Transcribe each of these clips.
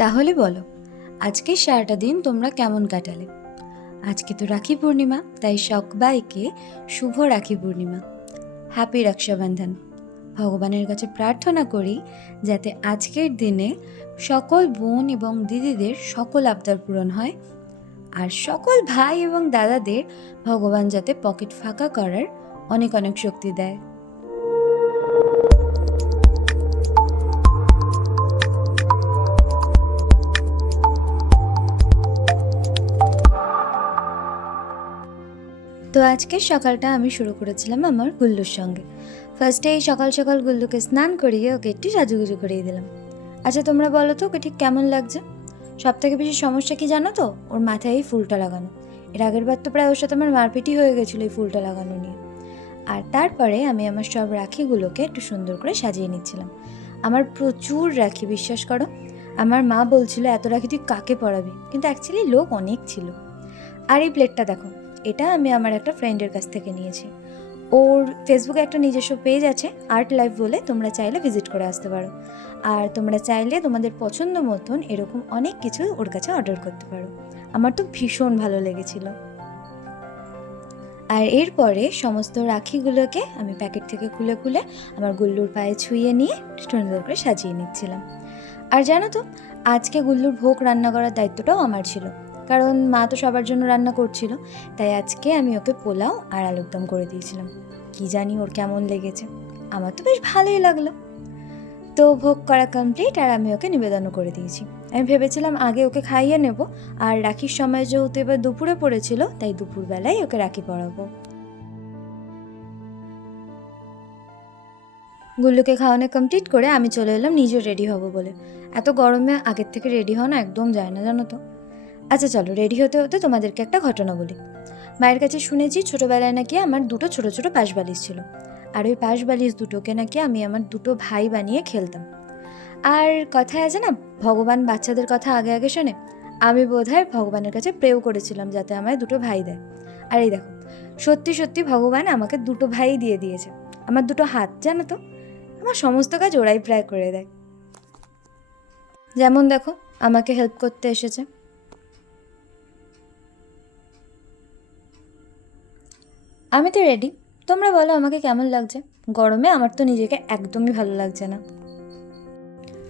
তাহলে বলো, আজকের সারাটা দিন তোমরা কেমন কাটালে? আজকে তো রাখি পূর্ণিমা, তাই সবাইকে শুভ রাখি পূর্ণিমা, হ্যাপি রক্ষাবন্ধন। ভগবানের কাছে প্রার্থনা করি যাতে আজকের দিনে সকল বোন এবং দিদিদের সকল আবদার পূরণ হয়, আর সকল ভাই এবং দাদাদের ভগবান যাতে পকেট ফাঁকা করার অনেক অনেক শক্তি দেয়। তো আজকের সকালটা আমি শুরু করেছিলাম আমার গুল্লুর সঙ্গে। ফার্স্টে এই সকাল সকাল গুল্লুকে স্নান করিয়ে ওকে একটু সাজুগুজু করিয়ে দিলাম। আচ্ছা তোমরা বলো তো ওকে ঠিক কেমন লাগছে? সব থেকে বেশি সমস্যা কি জানো তো? ওর মাথায় এই ফুলটা লাগানো। এর আগের বার তো প্রায় ওর সাথে আমার মারপিটই হয়ে গেছিলো এই ফুলটা লাগানো নিয়ে। আর তারপরে আমি আমার সব রাখিগুলোকে একটু সুন্দর করে সাজিয়ে নিচ্ছিলাম। আমার প্রচুর রাখি, বিশ্বাস করো। আমার মা বলছিল এত রাখি তুই কাকে পরাবি, কিন্তু অ্যাকচুয়ালি লোক অনেক ছিল। আর এই প্লেটটা দেখো, এটা আমি আমার একটা ফ্রেন্ডের কাছ থেকে নিয়েছি। ওর ফেসবুকে একটা নিজস্ব পেজ আছে, আর্ট লাইফ বলে, তোমরা চাইলে ভিজিট করে আসতে পারো। আর তোমরা চাইলে তোমাদের পছন্দ মতন এরকম অনেক কিছু ওর কাছে অর্ডার করতে পারো। আমার তো ভীষণ ভালো লেগেছিল। আর এরপরে সমস্ত রাখিগুলোকে আমি প্যাকেট থেকে খুলে খুলে আমার গুল্লুর পায়ে ছুঁয়ে নিয়ে সুন্দর করে সাজিয়ে নিচ্ছিলাম। আর জানো তো, আজকে গুল্লুর ভোগ রান্না করার দায়িত্বটাও আমার ছিল, কারণ মা তো সবার জন্য রান্না করছিল। তাই আজকে আমি ওকে পোলাও আর আলুর দম করে দিয়েছিলাম। কি জানি ওর কেমন লেগেছে, আমার তো বেশ ভালোই লাগলো। তো ভোগ করা কমপ্লিট, আর আমি ওকে নিবেদনও করে দিয়েছি। আমি ভেবেছিলাম আগে ওকে খাইয়ে নেব, আর রাখির সময় যেহেতু এবার দুপুরে পড়েছিল, তাই দুপুরবেলায় ওকে রাখি পরাবো। গুল্লুকে খাওয়ানো কমপ্লিট করে আমি চলে এলাম নিজে রেডি হব বলে। এত গরমে আগের থেকে রেডি হওয়া না একদম যায় না, জানো তো। আচ্ছা চলো, রেডি হতে হতে তোমাদেরকে একটা ঘটনা বলি। মায়ের কাছে শুনেছি ছোটোবেলায় নাকি আমার দুটো ছোটো ছোটো পাশ বালিশ ছিল, আর ওই পাশ বালিশ দুটোকে নাকি আমি আমার দুটো ভাই বানিয়ে খেলতাম। আর কথায় আছে না, ভগবান বাচ্চাদের কথা আগে আগে শোনে। আমি বোধহয় ভগবানের কাছে প্রেও করেছিলাম যাতে আমায় দুটো ভাই দেয়। আর এই দেখো, সত্যি সত্যি ভগবান আমাকে দুটো ভাই দিয়ে দিয়েছে। আমার দুটো হাত, জানো তো, আমার সমস্ত কাজ ওরাই প্রায় করে দেয়। যেমন দেখো, আমাকে হেল্প করতে এসেছে। আমি তো রেডি, তোমরা বলো আমাকে কেমন লাগছে? গরমে আমার তো নিজেকে একদমই ভালো লাগছে না।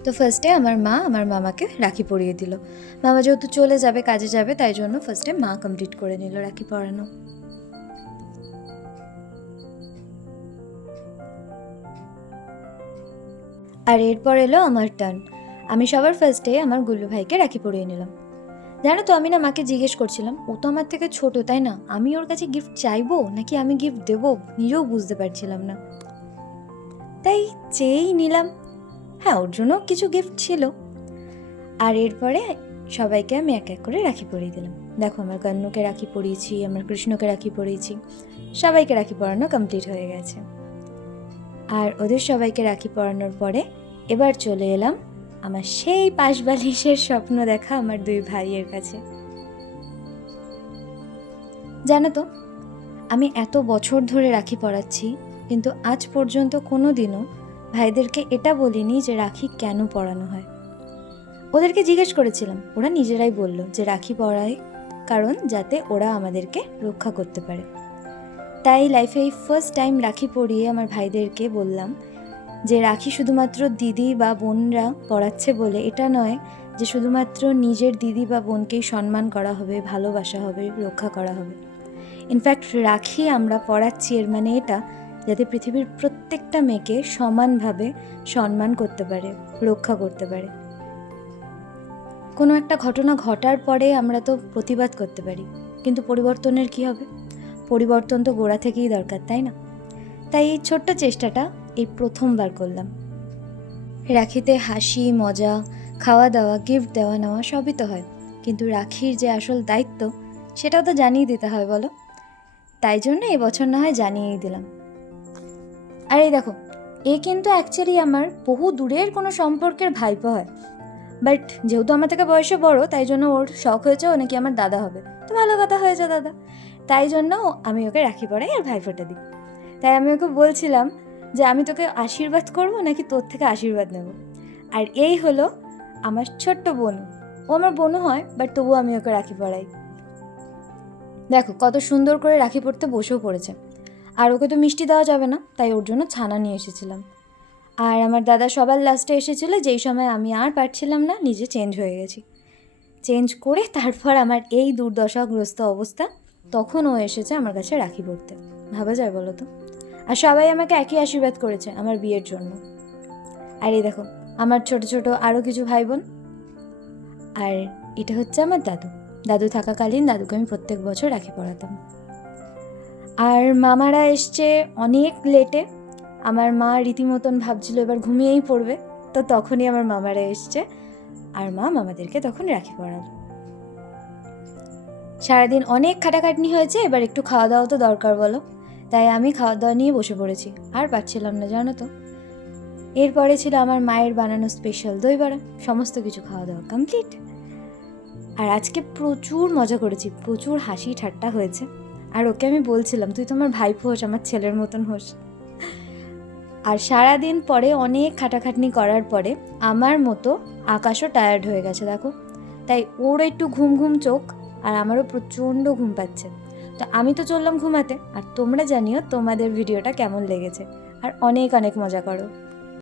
তো ফার্স্টে আমার মা আমার মামাকে রাখি পরিয়ে দিল। মামা যেহেতু চলে যাবে, কাজে যাবে, তাই জন্য ফার্স্টে মা কমপ্লিট করে নিল রাখি পরানো। আর এরপর এলো আমার টার্ন। আমি সবার ফার্স্টে আমার গুল্লু ভাইকে রাখি পরিয়ে নিলাম। জানো তো, আমি না মাকে জিজ্ঞেস করছিলাম, ও তো আমার থেকে ছোট, তাই না, আমি ওর কাছে গিফট চাইবো নাকি আমি গিফট দেবো, নিজেও বুঝতে পারছিলাম না। তাই চেয়েই নিলাম। হ্যাঁ, ওর জন্য কিছু গিফট ছিল। আর এরপরে সবাইকে আমি এক এক করে রাখি পরিয়ে দিলাম। দেখো, আমার কান্নুকে রাখি পরিয়েছি, আমার কৃষ্ণকে রাখি পরিয়েছি, সবাইকে রাখি পরানো কমপ্লিট হয়ে গেছে। আর ওদের সবাইকে রাখি পরানোর পরে এবার চলে এলাম আমার সেই পাশবালিশের স্বপ্ন দেখা আমার দুই ভাইয়ের কাছে। জানো তো, আমি এত বছর ধরে রাখি পরাচ্ছি, কিন্তু আজ পর্যন্ত কোনো দিনও ভাইদেরকে এটা বলিনি যে রাখি কেন পরানো হয়। ওদেরকে জিজ্ঞেস করেছিলাম, ওরা নিজেরাই বলল যে রাখি পরায় কারণ যাতে ওরা আমাদেরকে রক্ষা করতে পারে। তাই লাইফে এই ফার্স্ট টাইম রাখি পরিয়ে আমার ভাইদেরকে বললাম যে রাখি শুধুমাত্র দিদি বা বোনরা পরাচ্ছে বলে এটা নয় যে শুধুমাত্র নিজের দিদি বা বোনকেই সম্মান করা হবে, ভালোবাসা হবে, রক্ষা করা হবে। ইনফ্যাক্ট রাখি আমরা পরাচ্ছি এর মানে এটা যাতে পৃথিবীর প্রত্যেকটা মেয়েকে সমানভাবে সম্মান করতে পারে, রক্ষা করতে পারে। কোনো একটা ঘটনা ঘটার পরে আমরা তো প্রতিবাদ করতে পারি, কিন্তু পরিবর্তনের কি হবে? পরিবর্তন তো গোড়া থেকেই দরকার, তাই না? তাই এই ছোট্ট চেষ্টাটা এই প্রথমবার করলাম। রাখিতে হাসি, মজা, খাওয়া দাওয়া, গিফট দেওয়া নেওয়া সবই তো হয়, কিন্তু রাখির যে আসল দায়িত্ব সেটাও তো জানিয়ে দিতে হয়, বলো। তাই জন্য এবছর না হয় জানিয়েই দিলাম। আর এই দেখো, এ কিন্তু অ্যাকচুয়ালি আমার বহু দূরের কোনো সম্পর্কের ভাইপো হয়, বাট যেহেতু আমার থেকে বয়সে বড়, তাই জন্য ওর শখ হয়েছে ও নাকি আমার দাদা হবে। তো ভালো কথা হয়েছে দাদা, তাই জন্য আমি ওকে রাখি পরাই আর ভাইফোঁটা দিই। তাই আমি ওকে বলছিলাম যে আমি তোকে আশীর্বাদ করব নাকি তোর থেকে আশীর্বাদ নেব। আর এই হলো আমার ছোট্ট বোন, ও আমার বোনও হয়, বাট তবুও আমি ওকে রাখি পরাই। দেখো কত সুন্দর করে রাখি পরতে বসেও পড়েছে। আর ওকে তো মিষ্টি দেওয়া যাবে না, তাই ওর জন্য ছানা নিয়ে এসেছিলাম। আর আমার দাদা সবার লাস্টে এসেছিলো, যেই সময় আমি আর পারছিলাম না, নিজে চেঞ্জ হয়ে গেছি। চেঞ্জ করে তারপর আমার এই দুর্দশাগ্রস্ত অবস্থা, তখন ও এসেছে আমার কাছে রাখি পরতে। ভাবা যায় বলো তো? আর সবাই আমাকে একই আশীর্বাদ করেছে আমার বিয়ের জন্য। আর এই দেখো আমার ছোট ছোট আরও কিছু ভাই বোন। আর এটা হচ্ছে আমার দাদু। দাদু থাকাকালীন দাদুকে আমি প্রত্যেক বছর রাখি পরাতাম। আর মামারা এসছে অনেক লেটে। আমার মা রীতিমতন ভাবছিল এবার ঘুমিয়েই পড়বে, তো তখনই আমার মামারা এসছে, আর মা মামাদেরকে তখন রাখি পরালো। সারাদিন অনেক খাটাখাটনি হয়েছে, এবার একটু খাওয়া দাওয়া তো দরকার বলো, তাই আমি খাওয়া দাওয়া নিয়ে বসে পড়েছি। আর পাচ্ছিলাম না জানো তো। এরপরে ছিল আমার মায়ের বানানো স্পেশাল দই বড়া। সমস্ত কিছু খাওয়া দাওয়া কমপ্লিট। আর আজকে প্রচুর মজা করেছি, প্রচুর হাসি ঠাট্টা হয়েছে। আর ওকে আমি বলছিলাম তুই তো আমার ভাইপো হোস, আমার ছেলের মতন হোস। আর সারাদিন পরে অনেক খাটাখাটনি করার পরে আমার মতো আকাশও টায়ার্ড হয়ে গেছে দেখো, তাই ওর একটু ঘুম ঘুম চোখ, আর আমারও প্রচণ্ড ঘুম পাচ্ছে। তো আমি তো চললাম ঘুমাতে, আর তোমরা জানিও তোমাদের ভিডিওটা কেমন লেগেছে, আর অনেক অনেক মজা করো।